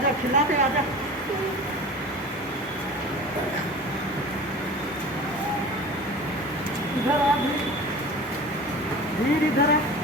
आजा आजा खिलाते आजा इधर आ धीर धीर इधर है